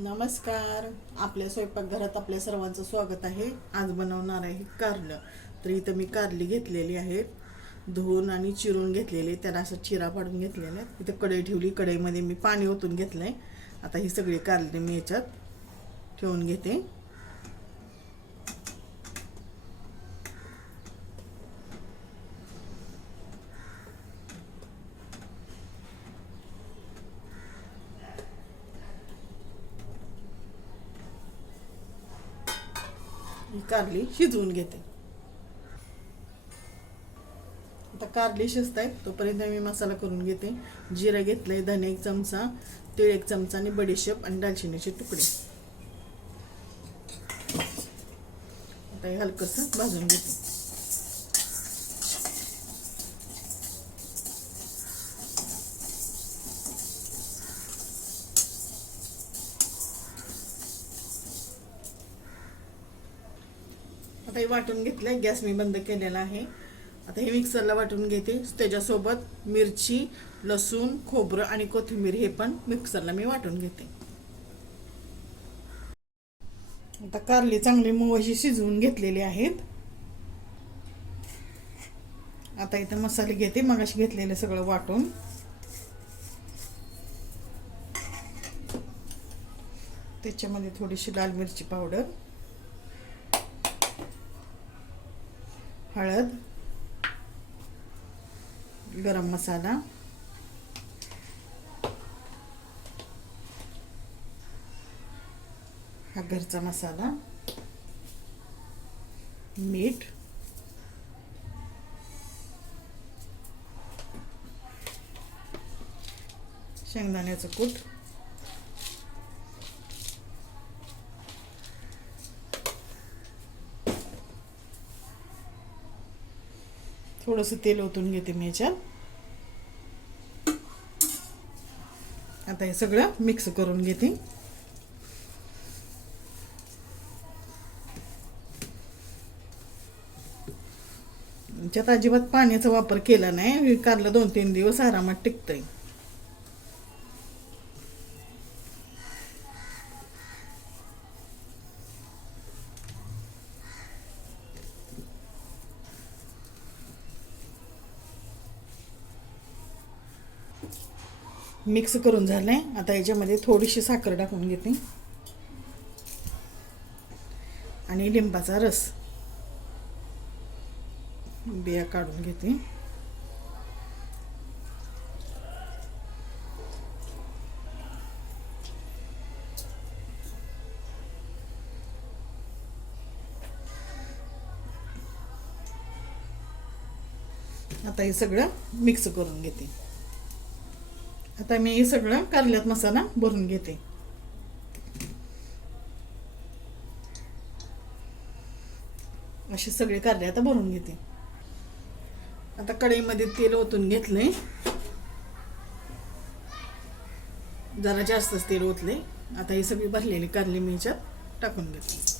नमस्कार. आपल्या स्वयंपाकघरात आपल्या सर्वांचं स्वागत आहे. आज बनवणार आहे कारलं. तर इथं मी कारली घेतलेली आहेत धुवून आणि चिरून घेतलेली त्याला असं चिरा पाडून घेतलेला आहे. इथं कढई ठेवली. कढईमध्ये मी पाणी ओतून घेतलं आहे आता ही सगळी कारली मी याच्यात ठेवून घेते. ही कारली शिजवून घेते. आता कारली शिजत आहेत तोपर्यंत मी मसाला करून घेते. जिरं घेतलंय धने एक चमचा तीळ एक चमचा आणि बडीशेप आणि दालचिनीचे तुकडे. आता हे हलकस भाजून घेते. आता हे वाटून घेतलंय. गॅस मी बंद केलेला आहे. आता हे मिक्सरला वाटून घेते. त्याच्यासोबत मिरची लसूण खोबरं आणि कोथिंबीर हे पण मिक्सरला मी वाटून घेते. आता कारली चांगली मऊ अशी शिजवून घेतलेली आहेत. आता इथं मसाले घेते. मग अशी घेतलेलं सगळं वाटून. त्याच्यामध्ये थोडीशी लाल मिरची पावडर. हळद गरम मसाला हा घरचा मसाला मीठ शेंगदाण्याचं कूट थोडंसं तेल ओतून घेते मी याच्यात. आता हे सगळं मिक्स करून घेते. याच्यात अजिबात पाण्याचा वापर केला नाही. कारलं दोन तीन दिवस आरामात टिकतंय. मिक्स करून झालं आहे आता याच्यामध्ये थोडीशी साखर टाकून घेते. आणि लिंबाचा रस. बिया काढून घेते. आता हे सगळं मिक्स करून घेते. आता मी हे सगळं कारल्यात मसाला भरून घेते. असे सगळे कारले आता भरून घेते. आता कढईमध्ये तेल ओतून घेतलंय. जरा जास्तच तेल ओतले आता ही सगळी भरलेली कारली मी ह्याच्यात टाकून घेते.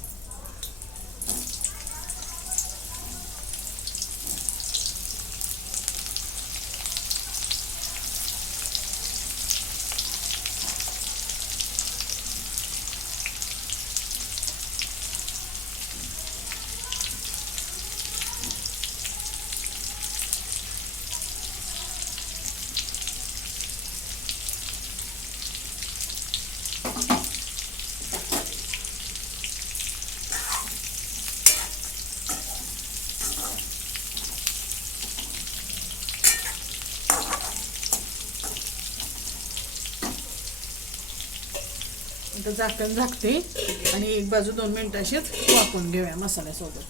आता झाकण झाकते. आणि एक बाजू दोन मिनटं अशीच वापरून घेऊया मसाल्यासोबत.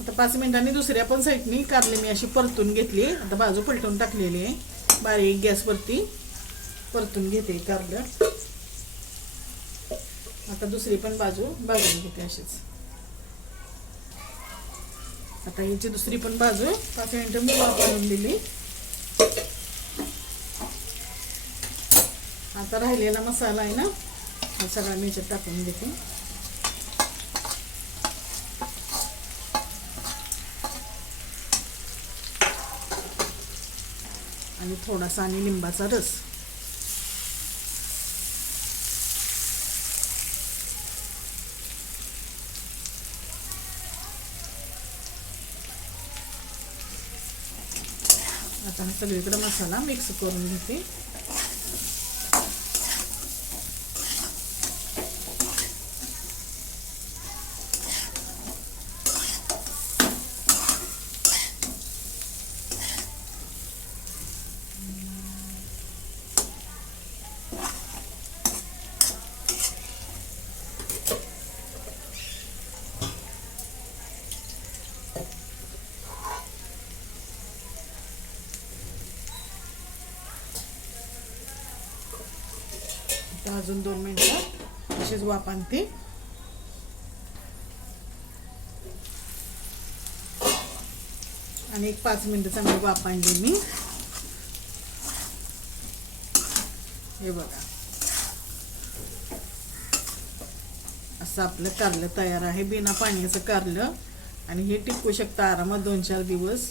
आता पाच मिनिटांनी दुसऱ्या पण साईडनी कारली मी अशी परतून घेतली. आता बाजू पलटून टाकलेली आहे. बारीक गॅसवरती परतून घेते कारलं. आता दुसरी पण बाजू भाजून घेते अशीच. आता याची दुसरी पण बाजू. पाच मिनिटं मी वापरून दिली. आता राहिलेला मसाला आहे ना हा सगळा मी टाकून देते. आणि थोडासा आणि लिंबाचा रस. आता हा सगळीकडे मसाला मिक्स करून घेते. आता अजून दोन मिनटं. अशीच वाफ आणते. आणि एक पाच मिनिटं चांगली वाफ आणली मी. हे बघा. असं आपलं कारलं तयार आहे. बिना पाण्याचं कारलं. आणि हे टिकू शकतं आरामात दोन चार दिवस.